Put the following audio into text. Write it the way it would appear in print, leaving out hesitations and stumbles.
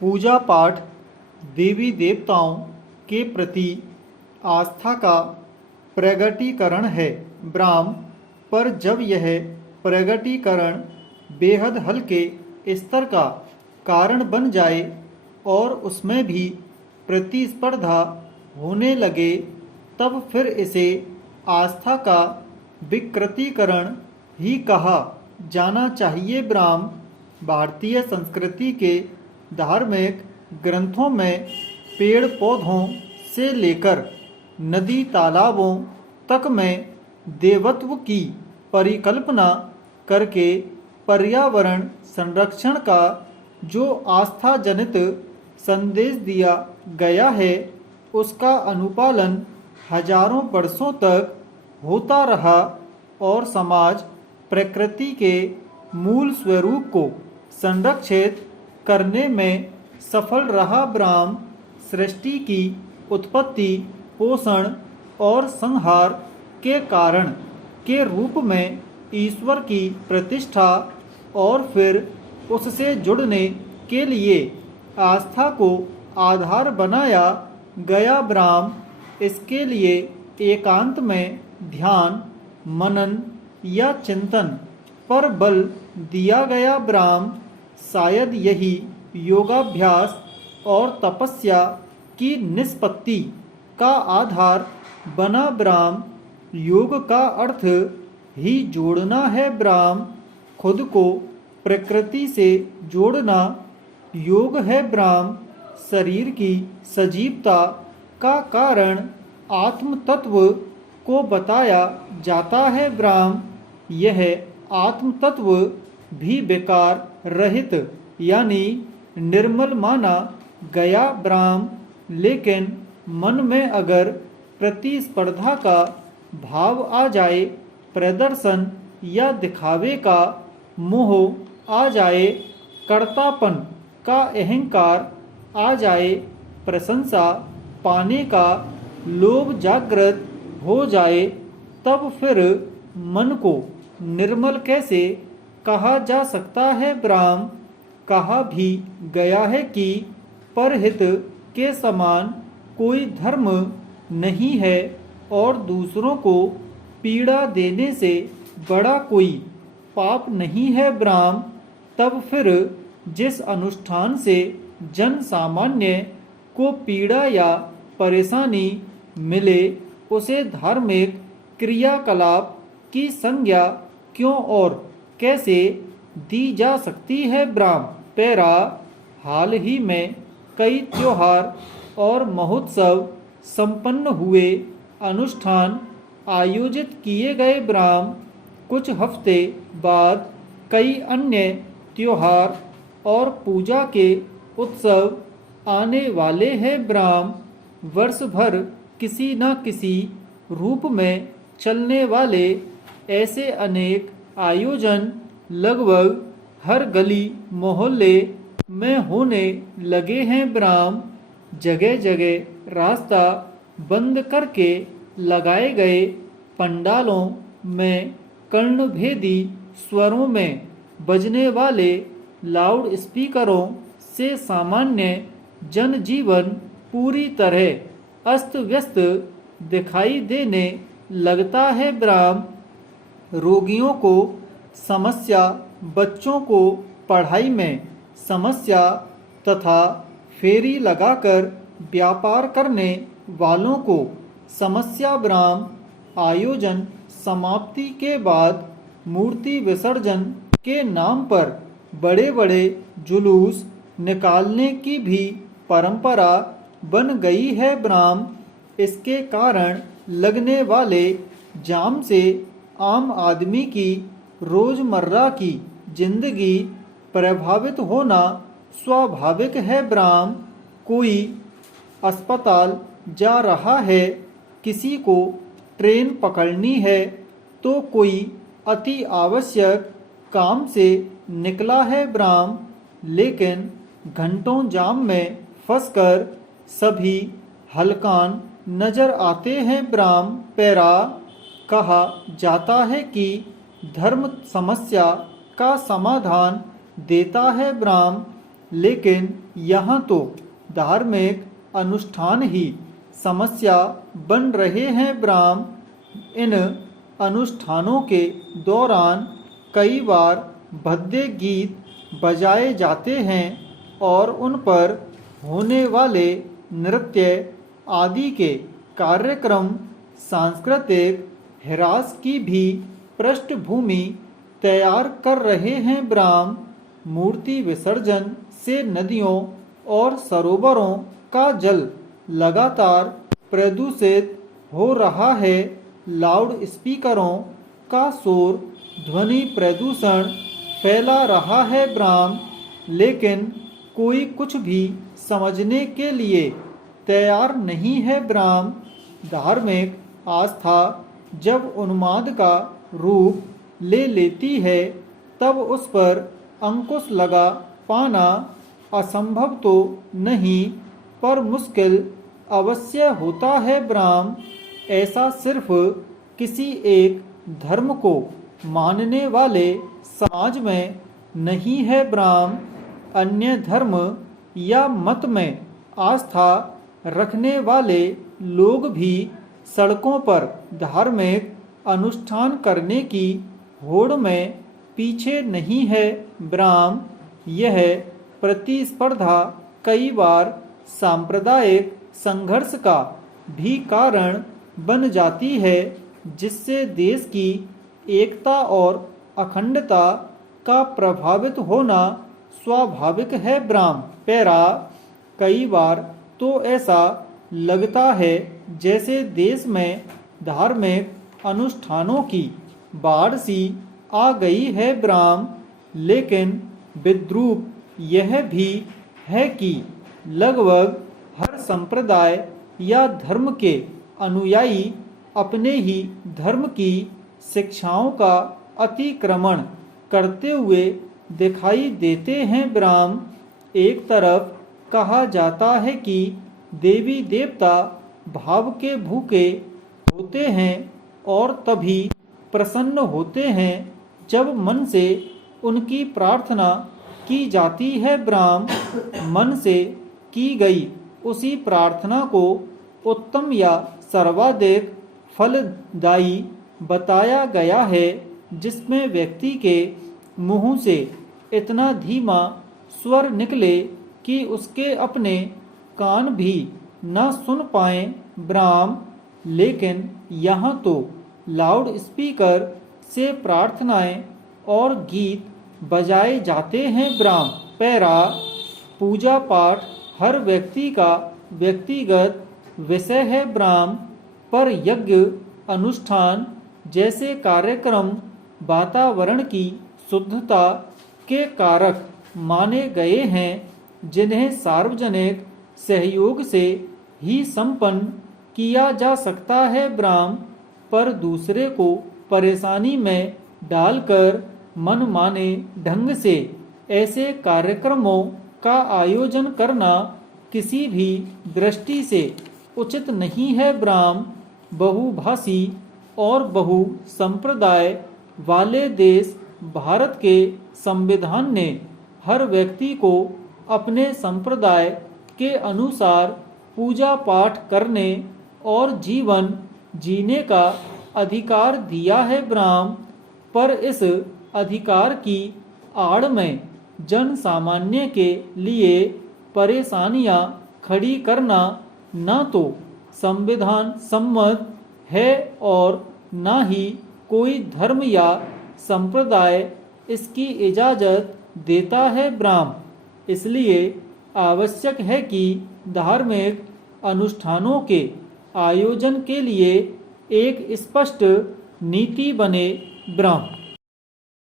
पूजा पाठ देवी देवताओं के प्रति आस्था का प्रगटीकरण है। ब्राह्म पर जब यह प्रगटीकरण बेहद हल्के स्तर का कारण बन जाए और उसमें भी प्रतिस्पर्धा होने लगे, तब फिर इसे आस्था का विकृतीकरण ही कहा जाना चाहिए। ब्राह्म भारतीय संस्कृति के धार्मिक ग्रंथों में पेड़ पौधों से लेकर नदी तालाबों तक में देवत्व की परिकल्पना करके पर्यावरण संरक्षण का जो आस्था जनित संदेश दिया गया है, उसका अनुपालन हजारों वर्षों तक होता रहा और समाज प्रकृति के मूल स्वरूप को संरक्षित करने में सफल रहा। ब्राह्म सृष्टि की उत्पत्ति, पोषण और संहार के कारण के रूप में ईश्वर की प्रतिष्ठा और फिर उससे जुड़ने के लिए आस्था को आधार बनाया गया। ब्राह्म इसके लिए एकांत में ध्यान, मनन या चिंतन पर बल दिया गया। ब्राह्म शायद यही योगाभ्यास और तपस्या की निष्पत्ति का आधार बना। ब्राह्म योग का अर्थ ही जोड़ना है। ब्राह्म खुद को प्रकृति से जोड़ना योग है। ब्राह्म शरीर की सजीवता का कारण आत्म तत्व को बताया जाता है। ब्राह्म यह आत्म तत्व भी विकार रहित यानी निर्मल माना गया। ब्राह्म लेकिन मन में अगर प्रतिस्पर्धा का भाव आ जाए, प्रदर्शन या दिखावे का मोह आ जाए, कर्तापन का अहंकार आ जाए, प्रशंसा पाने का लोभ जागृत हो जाए, तब फिर मन को निर्मल कैसे कहा जा सकता है। ब्राह्म कहा भी गया है कि परहित के समान कोई धर्म नहीं है और दूसरों को पीड़ा देने से बड़ा कोई पाप नहीं है। ब्राह्म तब फिर जिस अनुष्ठान से जन सामान्य को पीड़ा या परेशानी मिले, उसे धार्मिक क्रियाकलाप की संज्ञा क्यों और कैसे दी जा सकती है। ब्राह्म पैरा हाल ही में कई त्योहार और महोत्सव संपन्न हुए, अनुष्ठान आयोजित किए गए। ब्राह्म कुछ हफ्ते बाद कई अन्य त्योहार और पूजा के उत्सव आने वाले हैं। ब्राह्म वर्ष भर किसी न किसी रूप में चलने वाले ऐसे अनेक आयोजन लगभग हर गली मोहल्ले में होने लगे हैं। ब्राह्म जगह जगह रास्ता बंद करके लगाए गए पंडालों में कर्णभेदी स्वरों में बजने वाले लाउड स्पीकरों से सामान्य जनजीवन पूरी तरह अस्त व्यस्त दिखाई देने लगता है। ब्राह्म रोगियों को समस्या, बच्चों को पढ़ाई में समस्या तथा फेरी लगाकर व्यापार करने वालों को समस्या। ब्राह्म आयोजन समाप्ति के बाद मूर्ति विसर्जन के नाम पर बड़े बड़े जुलूस निकालने की भी परंपरा बन गई है। ब्राह्म इसके कारण लगने वाले जाम से आम आदमी की रोजमर्रा की जिंदगी प्रभावित होना स्वाभाविक है। ब्राह्म कोई अस्पताल जा रहा है, किसी को ट्रेन पकड़नी है, तो कोई अति आवश्यक काम से निकला है। ब्राह्म लेकिन घंटों जाम में फंसकर सभी हलकान नजर आते हैं। ब्राह्म पैरा कहा जाता है कि धर्म समस्या का समाधान देता है। ब्राह्म लेकिन यहाँ तो धार्मिक अनुष्ठान ही समस्या बन रहे हैं ब्राह्म। इन अनुष्ठानों के दौरान कई बार भद्दे गीत बजाए जाते हैं और उन पर होने वाले नृत्य आदि के कार्यक्रम सांस्कृतिक ह्रास की भी पृष्ठभूमि तैयार कर रहे हैं ब्राह्म। मूर्ति विसर्जन से नदियों और सरोवरों का जल लगातार प्रदूषित हो रहा है। लाउड स्पीकरों का शोर ध्वनि प्रदूषण फैला रहा है ब्राह्म, लेकिन कोई कुछ भी समझने के लिए तैयार नहीं है ब्राह्म। धार्मिक आस्था जब उन्माद का रूप ले लेती है तब उस पर अंकुश लगा पाना असंभव तो नहीं पर मुश्किल अवश्य होता है ब्राह्म। ऐसा सिर्फ किसी एक धर्म को मानने वाले समाज में नहीं है ब्राह्म। अन्य धर्म या मत में आस्था रखने वाले लोग भी सड़कों पर धार्मिक अनुष्ठान करने की होड़ में पीछे नहीं है ब्राह्म। यह प्रतिस्पर्धा कई बार सांप्रदायिक संघर्ष का भी कारण बन जाती है, जिससे देश की एकता और अखंडता का प्रभावित होना स्वाभाविक है ब्राह्म। पैरा कई बार तो ऐसा लगता है जैसे देश में धार्मिक अनुष्ठानों की बाढ़ सी आ गई है ब्राह्म, लेकिन विद्रूप यह भी है कि लगभग हर संप्रदाय या धर्म के अनुयायी अपने ही धर्म की शिक्षाओं का अतिक्रमण करते हुए दिखाई देते हैं ब्राह्म। एक तरफ कहा जाता है कि देवी देवता भाव के भूखे होते हैं और तभी प्रसन्न होते हैं जब मन से उनकी प्रार्थना की जाती है ब्राह्म। मन से की गई उसी प्रार्थना को उत्तम या सर्वाधिक फलदायी बताया गया है, जिसमें व्यक्ति के मुंह से इतना धीमा स्वर निकले कि उसके अपने कान भी न सुन पाए ब्राह्म। लेकिन यहाँ तो लाउड स्पीकर से प्रार्थनाएं और गीत बजाए जाते हैं ब्राह्म। पैरा पूजा पाठ हर व्यक्ति का व्यक्तिगत विषय है ब्राह्म, पर यज्ञ अनुष्ठान जैसे कार्यक्रम वातावरण की शुद्धता के कारक माने गए हैं, जिन्हें सार्वजनिक सहयोग से ही संपन्न किया जा सकता है ब्राह्म। पर दूसरे को परेशानी में डालकर मनमाने ढंग से ऐसे कार्यक्रमों का आयोजन करना किसी भी दृष्टि से उचित नहीं है ब्राह्म। बहुभाषी और बहु संप्रदाय वाले देश भारत के संविधान ने हर व्यक्ति को अपने संप्रदाय के अनुसार पूजा पाठ करने और जीवन जीने का अधिकार दिया है ब्राह्म। पर इस अधिकार की आड़ में जन सामान्य के लिए परेशानियां खड़ी करना न तो संविधान सम्मत है और न ही कोई धर्म या संप्रदाय इसकी इजाज़त देता है ब्राह्म। इसलिए आवश्यक है कि धार्मिक अनुष्ठानों के आयोजन के लिए एक स्पष्ट नीति बने ब्राह्म।